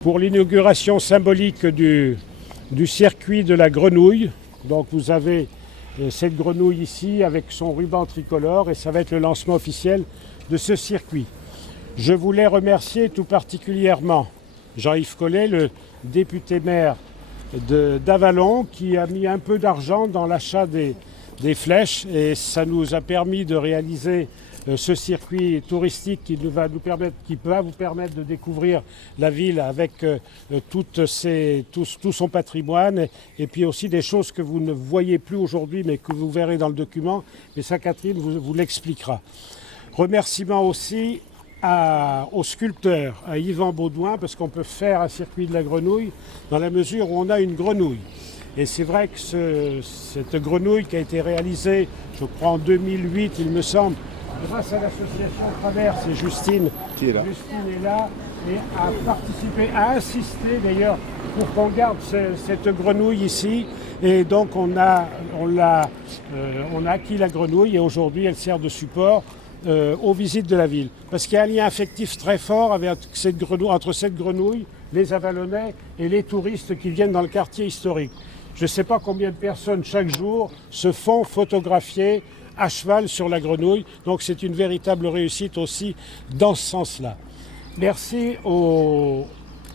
Pour l'inauguration symbolique du circuit de la grenouille, donc vous avez cette grenouille ici avec son ruban tricolore et ça va être le lancement officiel de ce circuit. Je voulais remercier tout particulièrement Jean-Yves Collet, le député maire d'Avallon, qui a mis un peu d'argent dans l'achat des flèches et ça nous a permis de réaliser ce circuit touristique qui va vous permettre de découvrir la ville avec tout son patrimoine et puis aussi des choses que vous ne voyez plus aujourd'hui mais que vous verrez dans le document. Et ça, Catherine vous l'expliquera. Remerciements aussi au sculpteur, à Yvan Baudouin, parce qu'on peut faire un circuit de la grenouille dans la mesure où on a une grenouille. Et c'est vrai que cette grenouille qui a été réalisée, je crois en 2008, il me semble, grâce à l'association Traverse, et Justine qui est là. Justine est là et a participé, a insisté d'ailleurs pour qu'on garde cette grenouille ici. Et donc on a acquis la grenouille et aujourd'hui elle sert de support aux visites de la ville. Parce qu'il y a un lien affectif très fort avec entre cette grenouille, les Avallonnais et les touristes qui viennent dans le quartier historique. Je ne sais pas combien de personnes chaque jour se font photographier à cheval sur la grenouille. Donc c'est une véritable réussite aussi dans ce sens-là. Merci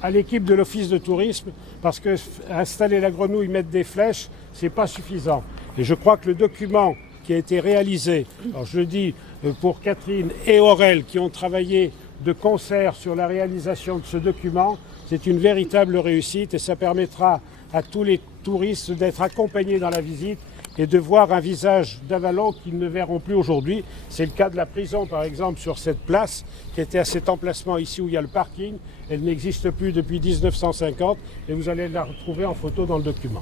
à l'équipe de l'Office de tourisme parce que installer la grenouille, mettre des flèches, c'est pas suffisant. Et je crois que le document qui a été réalisé, alors je le dis pour Catherine et Aurel qui ont travaillé de concert sur la réalisation de ce document, c'est une véritable réussite et ça permettra à tous les touristes d'être accompagnés dans la visite et de voir un visage d'Avallon qu'ils ne verront plus aujourd'hui. C'est le cas de la prison, par exemple, sur cette place, qui était à cet emplacement ici où il y a le parking. Elle n'existe plus depuis 1950 et vous allez la retrouver en photo dans le document.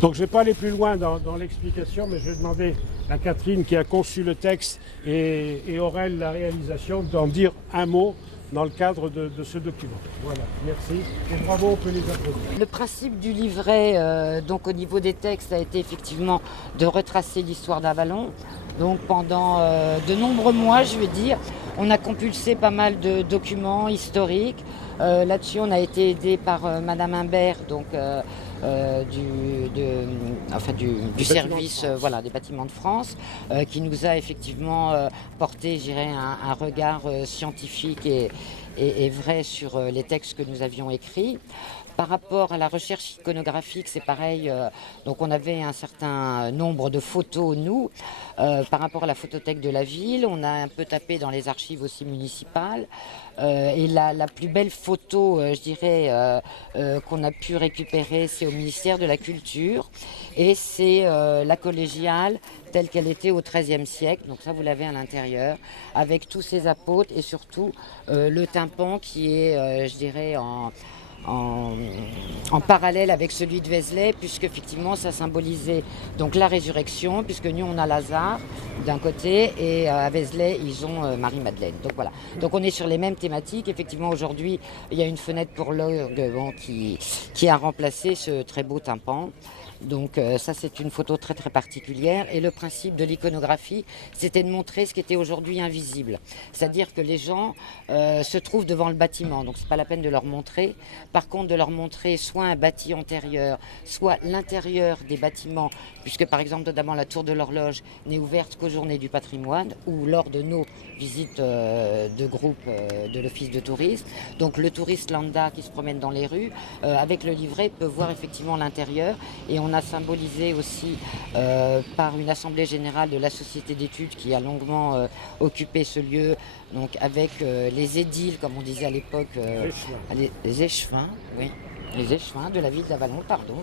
Donc je ne vais pas aller plus loin dans l'explication, mais je vais demander à Catherine qui a conçu le texte et Aurel la réalisation d'en dire un mot dans le cadre de ce document. Voilà, merci. Et bravo, on peut les applaudir. Le principe du livret, donc au niveau des textes, a été effectivement de retracer l'histoire d'Avallon. Donc pendant de nombreux mois, je veux dire, on a compulsé pas mal de documents historiques. Là-dessus, on a été aidé par Madame Imbert, donc du service des bâtiments de France, qui nous a effectivement porté, je dirais, un regard scientifique et vrai sur les textes que nous avions écrits. Par rapport à la recherche iconographique, c'est pareil. Donc on avait un certain nombre de photos, nous, par rapport à la photothèque de la ville. On a un peu tapé dans les archives aussi municipales. Et la plus belle photo, je dirais, qu'on a pu récupérer, c'est au ministère de la Culture. Et c'est la collégiale telle qu'elle était au XIIIe siècle. Donc ça, vous l'avez à l'intérieur, avec tous ses apôtres et surtout le tympan qui est, je dirais, en parallèle avec celui de Vézelay, puisque effectivement ça symbolisait donc la résurrection, puisque nous on a Lazare d'un côté et à Vézelay ils ont Marie-Madeleine. Donc voilà. Donc on est sur les mêmes thématiques. Effectivement aujourd'hui il y a une fenêtre pour l'orgue qui a remplacé ce très beau tympan. Donc ça c'est une photo très très particulière et le principe de l'iconographie c'était de montrer ce qui était aujourd'hui invisible, c'est-à-dire que les gens se trouvent devant le bâtiment, donc c'est pas la peine de leur montrer, par contre de leur montrer soit un bâti antérieur, soit l'intérieur des bâtiments, puisque par exemple notamment la tour de l'horloge n'est ouverte qu'aux journées du patrimoine ou lors de nos visites de groupe de l'office de tourisme. Donc le touriste lambda qui se promène dans les rues avec le livret peut voir effectivement l'intérieur. Et on a symbolisé aussi par une assemblée générale de la société d'études qui a longuement occupé ce lieu, donc avec les édiles, comme on disait à l'époque, les échevins, oui, les échevins de la ville d'Avallon, pardon.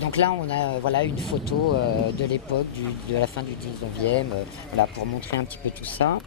Donc là, on a une photo de l'époque, de la fin du 19e, pour montrer un petit peu tout ça.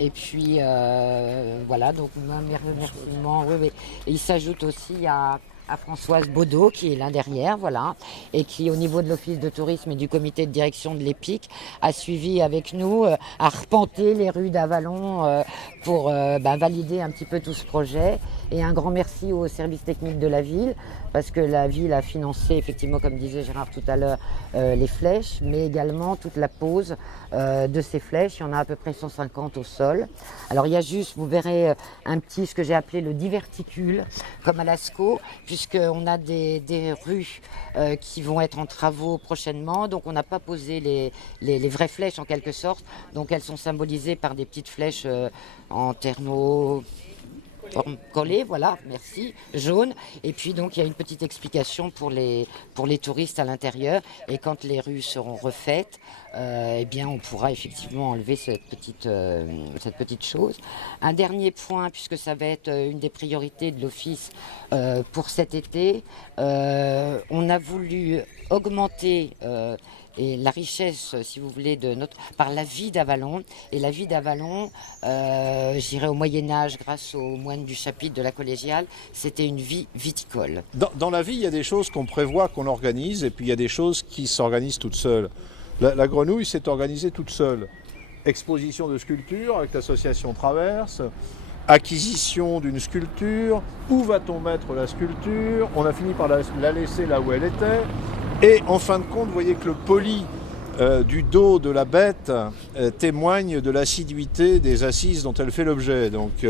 Et puis, donc mes remerciements. Oui. Et il s'ajoute aussi à à Françoise Baudot, qui est là derrière, voilà, et qui, au niveau de l'Office de tourisme et du comité de direction de l'EPIC, a suivi avec nous, à arpenter les rues d'Avallon pour valider un petit peu tout ce projet. Et un grand merci au service technique de la ville, parce que la ville a financé, effectivement, comme disait Gérard tout à l'heure, les flèches, mais également toute la pose de ces flèches. Il y en a à peu près 150 au sol. Alors il y a juste, vous verrez, ce que j'ai appelé le diverticule, comme à Lascaux, puisqu'on a des rues qui vont être en travaux prochainement. Donc on n'a pas posé les vraies flèches en quelque sorte. Donc elles sont symbolisées par des petites flèches en terneau collé, voilà, merci, jaune. Et puis donc il y a une petite explication pour les touristes à l'intérieur. Et quand les rues seront refaites, eh bien on pourra effectivement enlever cette petite chose. Un dernier point, puisque ça va être une des priorités de l'Office pour cet été, on a voulu augmenter et la richesse, si vous voulez, par la vie d'Avallon. Et la vie d'Avallon, j'irais au Moyen-Âge, grâce aux moines du chapitre de la collégiale, c'était une vie viticole. Dans la vie, il y a des choses qu'on prévoit, qu'on organise, et puis il y a des choses qui s'organisent toutes seules. La grenouille s'est organisée toute seule. Exposition de sculptures avec l'association Traverse, acquisition d'une sculpture, où va-t-on mettre la sculpture? On a fini par la laisser là où elle était. Et en fin de compte, vous voyez que le poli du dos de la bête témoigne de l'assiduité des assises dont elle fait l'objet. Donc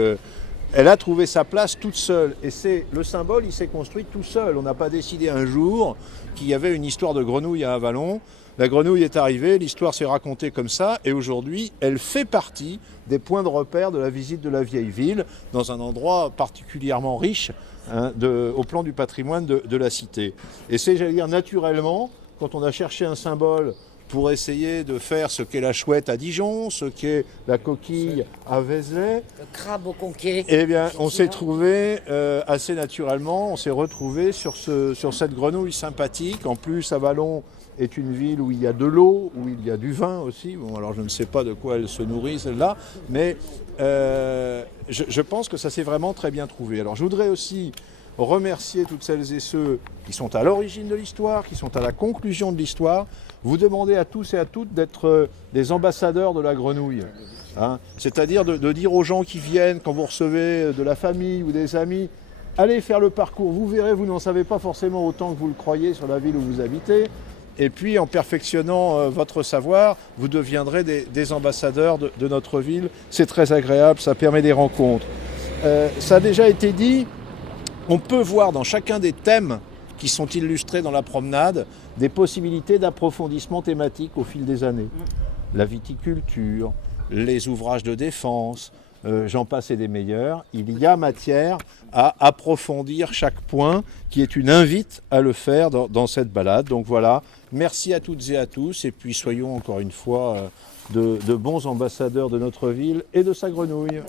elle a trouvé sa place toute seule. Et le symbole, il s'est construit tout seul. On n'a pas décidé un jour qu'il y avait une histoire de grenouille à Avallon. La grenouille est arrivée, l'histoire s'est racontée comme ça. Et aujourd'hui, elle fait partie des points de repère de la visite de la vieille ville, dans un endroit particulièrement riche, au plan du patrimoine de la cité. Et c'est, j'allais dire, naturellement, quand on a cherché un symbole pour essayer de faire ce qu'est la chouette à Dijon, ce qu'est la coquille à Vézelay, le crabe au conquet. Eh bien, on s'est trouvé assez naturellement, on s'est retrouvé sur cette grenouille sympathique. En plus, Avallon est une ville où il y a de l'eau, où il y a du vin aussi. Bon, alors je ne sais pas de quoi elle se nourrit, celle-là, mais je pense que ça s'est vraiment très bien trouvé. Alors je voudrais aussi remercier toutes celles et ceux qui sont à l'origine de l'histoire, qui sont à la conclusion de l'histoire. Vous demandez à tous et à toutes d'être des ambassadeurs de la grenouille. Hein, c'est-à-dire de dire aux gens qui viennent, quand vous recevez de la famille ou des amis, allez faire le parcours, vous verrez, vous n'en savez pas forcément autant que vous le croyez sur la ville où vous habitez. Et puis en perfectionnant votre savoir, vous deviendrez des ambassadeurs de notre ville. C'est très agréable, ça permet des rencontres. Ça a déjà été dit, on peut voir dans chacun des thèmes qui sont illustrés dans la promenade des possibilités d'approfondissement thématique au fil des années. La viticulture, les ouvrages de défense, j'en passe et des meilleurs. Il y a matière à approfondir chaque point qui est une invite à le faire dans cette balade. Donc voilà, merci à toutes et à tous et puis soyons encore une fois de bons ambassadeurs de notre ville et de sa grenouille.